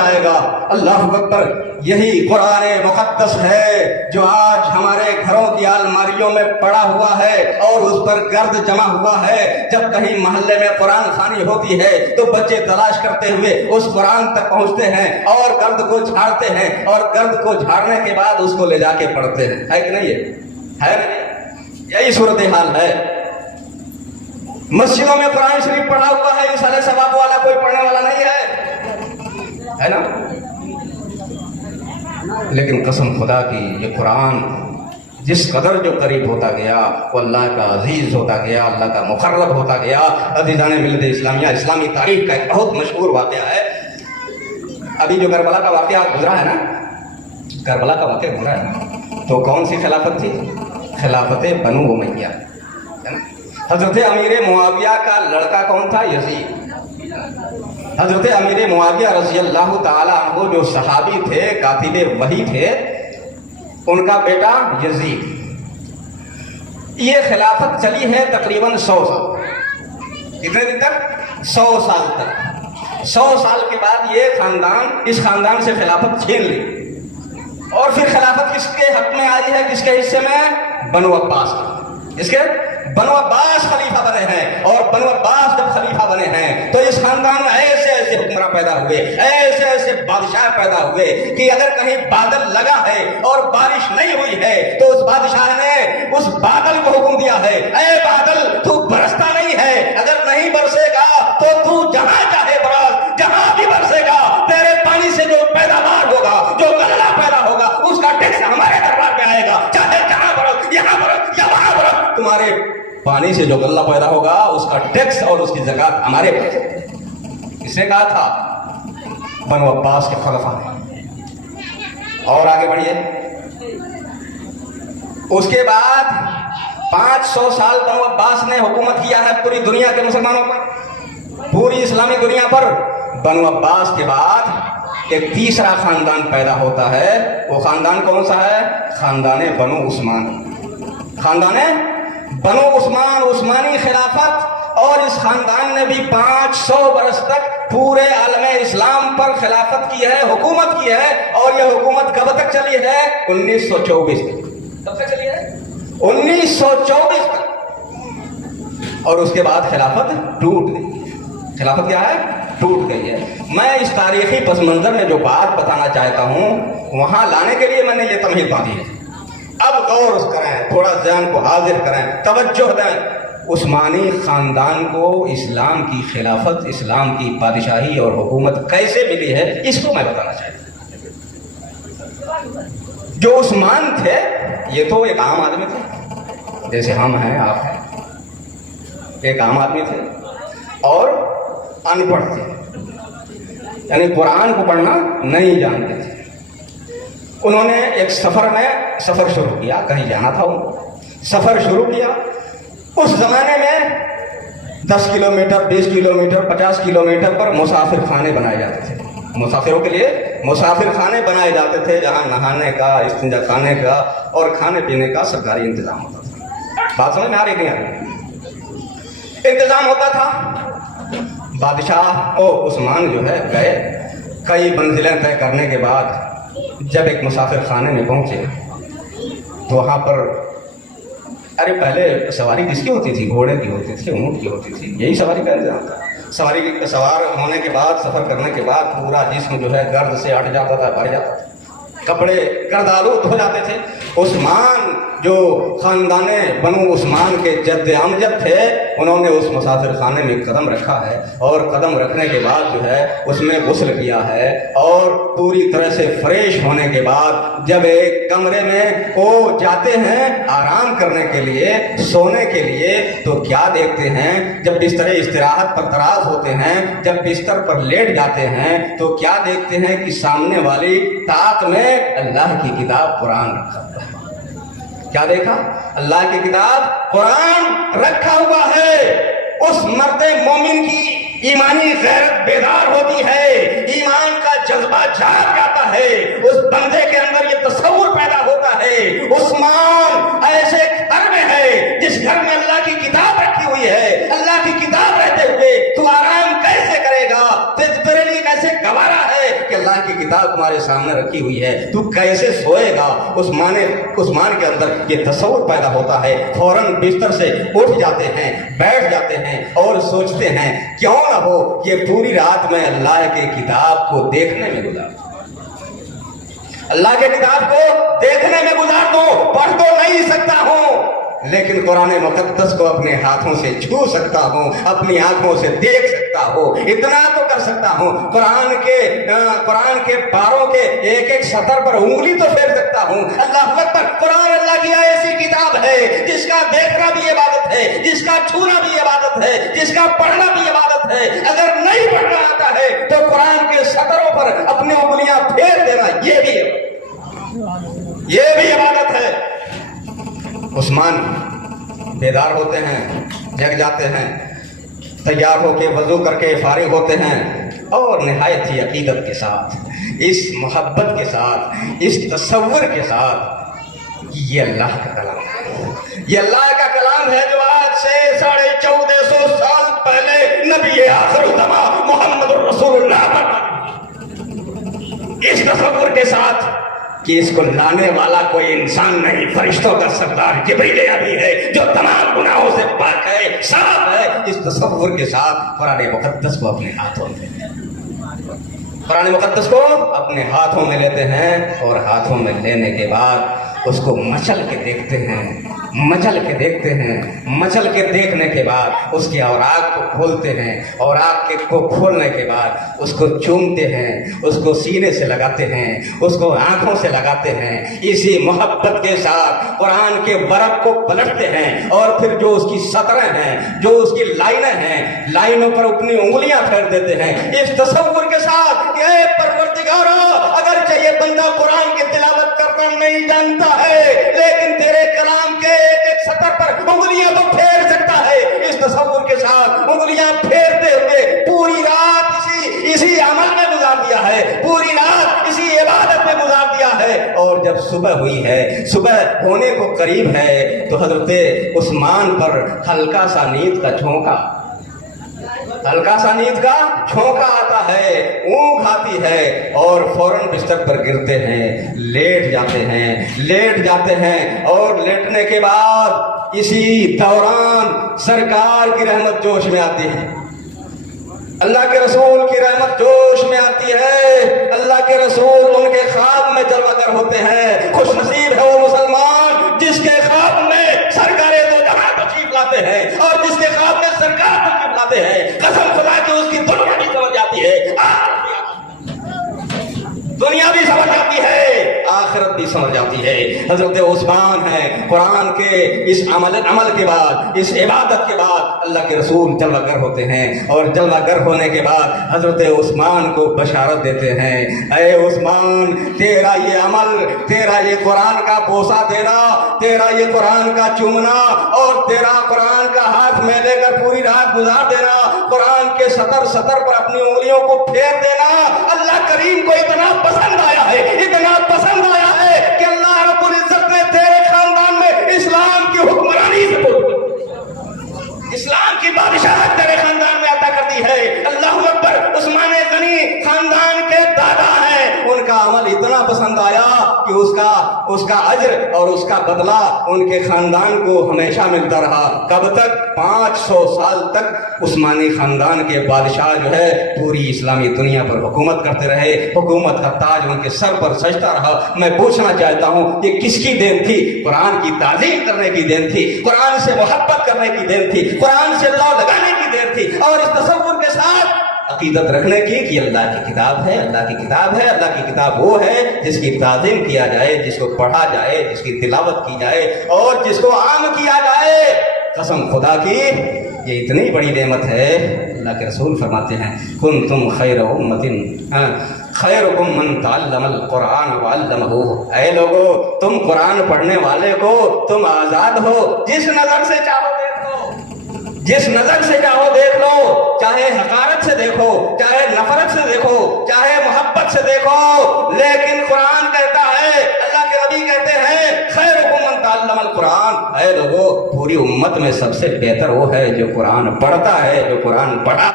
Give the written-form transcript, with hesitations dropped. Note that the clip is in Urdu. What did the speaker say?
آئے گا۔ اللہ اکبر، یہی قرآن مقدس ہے جو آج ہمارے گھروں کی الماریوں میں پڑا ہوا ہے اور اس پر گرد جمع ہوا ہے۔ جب کہیں محلے میں قرآن خوانی ہوتی ہے تو بچے تلاش کرتے ہوئے اس قرآن تک پہنچتے ہیں اور گرد کو جھاڑتے ہیں، اور گرد کو جھاڑنے کے بعد اس کو لے جا کے پڑھتے ہیں۔ ہے کہ نہیں؟ ہے نہیں؟ یہی صورتحال ہے۔ مسجدوں میں قرآن شریف پڑھا ہوا ہے، رسالہ ثواب والا کوئی پڑھنے والا نہیں ہے نا؟ لیکن قسم خدا کی یہ قرآن جس قدر جو قریب ہوتا گیا وہ اللہ کا عزیز ہوتا گیا، اللہ کا مقرب ہوتا گیا۔ عزیزان ملت اسلامیہ، اسلامی تاریخ کا ایک بہت مشہور واقعہ ہے۔ ابھی جو کربلا کا واقعہ گزرا ہے نا، کربلا کا واقعہ گزرا ہے، تو کون سی خلافت تھی؟ خلافت بنو امیہ۔ حضرت امیر معاویہ کا لڑکا کون تھا؟ یزید۔ حضرت امیر معاویہ رضی اللہ تعالیٰ عنہ جو صحابی تھے، کاتب وحی تھے، ان کا بیٹا یزید۔ یہ خلافت چلی ہے تقریباً 100 سال۔ کتنے دن تک؟ 100 سال تک۔ 100 سال کے بعد یہ خاندان، اس خاندان سے خلافت چھین لی، اور پھر خلافت کس کے حق میں آئی ہے؟ کس کے حصے میں؟ بنو عباس کی۔ اس کے بنو عباس خلیفہ بنے ہیں، اور بنو عباس جب خلیفہ بنے ہیں تو اس خاندان میں ایسے ایسے حکمراں پیدا ہوئے، ایسے ایسے بادشاہ پیدا ہوئے کہ اگر کہیں بادل لگا ہے اور بارش نہیں ہوئی ہے تو اس بادشاہ نے اس بادل کو حکم دیا ہے، اے بادل تو برستا نہیں ہے، اگر نہیں برسے گا تو جہاں چاہے برس، جہاں بھی برسے گا تیرے پانی سے جو پیداوار ہوگا، جو غلہ پیدا ہوگا، اس کا ٹیکس ہمارے دربار پہ آئے گا، چاہے جہاں برس، یہاں برس یا وہاں برس، تمہارے پانی سے جو غلہ پیدا ہوگا اس کا ٹیکس اور اس کی زکات ہمارے پاس۔ کس نے کہا تھا؟ بنو عباس کے خلفاء نے۔ اور آگے بڑھیے، اس کے بعد 500 سال بنو عباس نے حکومت کیا ہے پوری دنیا کے مسلمانوں پر، پوری اسلامی دنیا پر۔ بنو عباس کے بعد ایک تیسرا خاندان پیدا ہوتا ہے، وہ خاندان کون سا ہے؟ خاندان بنو عثمان۔ خاندان بنو عثمان، عثمانی خلافت، اور اس خاندان نے بھی 500 برس تک پورے عالم اسلام پر خلافت کی ہے، حکومت کی ہے، اور یہ حکومت کب تک چلی ہے؟ 1924 تک۔ کب تک چلی ہے؟ 1924 تک۔ اور اس کے بعد خلافت ٹوٹ گئی۔ خلافت کیا ہے؟ ٹوٹ گئی ہے۔ میں اس تاریخی پس منظر میں جو بات بتانا چاہتا ہوں وہاں لانے کے لیے میں نے یہ تمہید باندھی ہے۔ اب غور کریں، تھوڑا ذہن کو حاضر کریں، توجہ دیں۔ عثمانی خاندان کو اسلام کی خلافت، اسلام کی بادشاہی اور حکومت کیسے ملی ہے، اس کو میں بتانا چاہتا ہوں۔ جو عثمان تھے یہ تو ایک عام آدمی تھے، جیسے ہم ہیں، آپ ہیں، ایک عام آدمی تھے اور ان پڑھ تھے، یعنی قرآن کو پڑھنا نہیں جانتے تھے۔ انہوں نے ایک سفر شروع کیا، کہیں جانا تھا ان کو، سفر شروع کیا۔ اس زمانے میں 10 کلومیٹر، 20 کلومیٹر، 50 کلومیٹر پر مسافر خانے بنائے جاتے تھے۔ مسافروں کے لیے مسافر خانے بنائے جاتے تھے، جہاں نہانے کا، استنجا خانے کا اور کھانے پینے کا سرکاری انتظام ہوتا تھا۔ بات سمجھ میں آ رہی نہیں آ رہی؟ انتظام ہوتا تھا۔ بادشاہ عثمان جو ہے گئے، کئی منزلیں طے کرنے کے بعد جب ایک مسافر خانے میں پہنچے تو وہاں پر، ارے پہلے سواری کس کی ہوتی تھی؟ گھوڑے کی ہوتی تھی، اونٹ کی ہوتی تھی، یہی سواری کا انتظام تھا۔ سواری سوار ہونے کے بعد، سفر کرنے کے بعد پورا جسم جو ہے گرد سے ہٹ جاتا تھا، بھر جاتا تھا، کپڑے گرد آلود ہو جاتے تھے۔ عثمان جو خاندان بنو عثمان کے جد امجد تھے، انہوں نے اس مسافر خانے میں قدم رکھا ہے، اور قدم رکھنے کے بعد جو ہے اس میں غسل کیا ہے، اور پوری طرح سے فریش ہونے کے بعد جب ایک کمرے میں وہ جاتے ہیں آرام کرنے کے لیے، سونے کے لیے، تو کیا دیکھتے ہیں؟ جب بستر استراحت پر دراز ہوتے ہیں، جب بستر پر لیٹ جاتے ہیں تو کیا دیکھتے ہیں کہ سامنے والی طاق میں اللہ کی کتاب قرآن رکھا ہوا ہے۔ کیا دیکھا؟ اللہ کی کتاب قرآن رکھا ہوا ہے۔ اس مرد مومن کی ایمانی غیرت بیدار ہوتی ہے، ایمان کا جذبہ جاگ جاتا ہے، اس بندے کے اندر یہ تصور پیدا ہوتا ہے، عثمان ایسے گھر میں ہے جس گھر میں اللہ کی کتاب رکھی ہوئی ہے۔ اللہ کی کتاب رہتے ہوئے تو آرام کیسے کرے گا؟ تیرے لیے کیسے گوارا ہے کہ اللہ کی کتاب تمہارے سامنے رکھی ہوئی ہے، تو کیسے سوئے گا؟ عثمان کے اندر یہ تصور پیدا ہوتا ہے، فوراً بستر سے اٹھ جاتے ہیں، بیٹھ جاتے ہیں اور سوچتے ہیں کیوں نہ ہو یہ پوری رات میں اللہ کی کتاب کو دیکھنے میں گزار دوں، اللہ کی کتاب کو دیکھنے میں گزار دوں۔ پڑھ تو نہیں سکتا ہوں لیکن قرآن مقدس کو اپنے ہاتھوں سے چھو سکتا ہوں، اپنی آنکھوں سے دیکھ سکتا ہوں، اتنا تو کر سکتا ہوں، قرآن کے پاروں کے ایک ایک سطر پر انگلی تو پھیر سکتا ہوں۔ اللہ اکبر! قرآن اللہ کی ایسی کتاب ہے جس کا دیکھنا بھی عبادت ہے، جس کا چھونا بھی عبادت ہے، جس کا پڑھنا بھی عبادت ہے۔ اگر نہیں پڑھنا آتا ہے تو قرآن کے سطروں پر اپنی انگلیاں پھیر دینا یہ بھی عبادت ہے۔ عثمان بیدار ہوتے ہیں، جگ جاتے ہیں، تیار ہو کے وضو کر کے فارغ ہوتے ہیں اور نہایت ہی عقیدت کے ساتھ، اس محبت کے ساتھ، اس تصور کے ساتھ یہ اللہ کا کلام ہے، یہ اللہ کا کلام ہے جو آج سے 1450 سال پہلے نبی آخر الزمان محمد رسول اللہ پر اس تصور کے ساتھ کہ اس کو لانے والا کوئی انسان نہیں، فرشتوں کا سردار جبریل امین ہے جو تمام گناہوں سے پاک ہے، صاف ہے، اس تصور کے ساتھ قرآن مقدس کو اپنے ہاتھوں میں قرآن مقدس کو اپنے ہاتھوں میں لیتے ہیں اور ہاتھوں میں لینے کے بعد اس کو مچل کے دیکھتے ہیں، مچل کے دیکھتے ہیں، مچل کے دیکھنے کے بعد اس کے اوراق کو کھولتے ہیں، اوراق کو کھولنے کے بعد اس کو چومتے ہیں، اس کو سینے سے لگاتے ہیں، اس کو آنکھوں سے لگاتے ہیں، اسی محبت کے ساتھ قرآن کے ورق کو پلٹتے ہیں اور پھر جو اس کی سطریں ہیں، جو اس کی لائنیں ہیں، لائنوں پر اپنی انگلیاں پھیر دیتے ہیں اس تصور کے ساتھ کہ اے پروردگارا، اگرچہ یہ بندہ قرآن کی تلاوت کرنا نہیں جانتا ہے لیکن تیرے کلام کے ایک ایک سطر پر انگلیاں تو پھیر سکتا ہے، اس تصور کے ساتھ انگلیاں پھیرتے ہوئے پوری رات اسی عمل میں گزار دیا ہے، پوری رات اسی عبادت میں گزار دیا ہے، اور جب صبح ہوئی ہے، صبح ہونے کو قریب ہے تو حضرت عثمان پر ہلکا سا نیند کا جھونکا آتا ہے، اونگ آتی ہے اور فوراً بستر پر گرتے ہیں، لیٹ جاتے ہیں اور لیٹنے کے بعد اسی دوران سرکار کی رحمت جوش میں آتی ہے، اللہ کے رسول کی رحمت جوش میں آتی ہے، اللہ کے رسول ان کے خواب میں جلوہ گر ہوتے ہیں۔ خوش نصیب ہے وہ مسلمان جس کے خواب میں سرکار دو جہاں تشریف لاتے ہیں اور جس کے خواب میں سرکار تشریف لاتے ہیں، قسم خدا کی اس کی دنیا بھی سمجھ جاتی ہے، دنیا بھی سمجھ جاتی ہے، آخرت بھی سمجھ جاتی ہے۔ حضرت عثمان ہے، قرآن کے اس عمل کے بعد، اس عبادت کے بعد اللہ کے رسول جلوہ گر ہوتے ہیں اور جلوہ گر ہونے کے بعد حضرت عثمان کو بشارت دیتے ہیں، اے عثمان، تیرا یہ عمل، تیرا یہ قرآن کا بوسہ دینا، تیرا یہ قرآن کا چومنا اور تیرا قرآن کا ہاتھ میں لے کر پوری رات گزار دینا، قرآن کے سطر پر اپنی انگلیوں کو پھیر دینا، اللہ کریم کو اتنا پسند آیا ہے، اتنا پسند آیا ہے کہ اللہ رب العزت نے تیرے خاندان میں اسلام کی حکمرانی سے اسلام کی بادشاہت تیرے خاندان میں عطا کر دی ہے۔ اللہ اکبر! عثمان غنی خاندان کے دادا ہیں، ان کا عمل اتنا پسند آیا کہ اس کا اجر اور اس کا بدلہ ان کے خاندان کو ہمیشہ ملتا رہا۔ کب تک؟ 500 سال تک عثمانی خاندان کے بادشاہ جو ہے پوری اسلامی دنیا پر حکومت کرتے رہے، حکومت کا تاج ان کے سر پر سجتا رہا۔ میں پوچھنا چاہتا ہوں یہ کس کی دین تھی؟ قرآن کی تعظیم کرنے کی دین تھی، قرآن سے محبت کرنے کی دین تھی، قرآن سے لو لگانے کی دین تھی اور اس تصور کے ساتھ عقیدت رکھنے کی کہ اللہ کی کتاب ہے، اللہ کی کتاب ہے، اللہ کی کتاب وہ ہے جس کی تعظیم کیا جائے، جس کو پڑھا جائے، جس کی تلاوت کی جائے اور جس کو عام کیا جائے۔ قسم خدا کی یہ اتنی بڑی نعمت ہے۔ اللہ کے رسول فرماتے ہیں کنتم خیر امت خیرکم من تعلم القرآن وعلمہ، اے لوگو تم قرآن پڑھنے والے کو تم آزاد ہو، جس نظر سے چاہو دیکھ لو، جس نظر سے چاہو دیکھ لو، چاہے حقارت سے دیکھو، چاہے نفرت سے دیکھو، چاہے محبت سے دیکھو، لیکن قرآن کہتا ہے، اللہ کے نبی کہتے ہیں خیرکم من تعلم القرآن، اے لوگو پوری امت میں سب سے بہتر وہ ہے جو قرآن پڑھتا ہے، جو قرآن پڑھا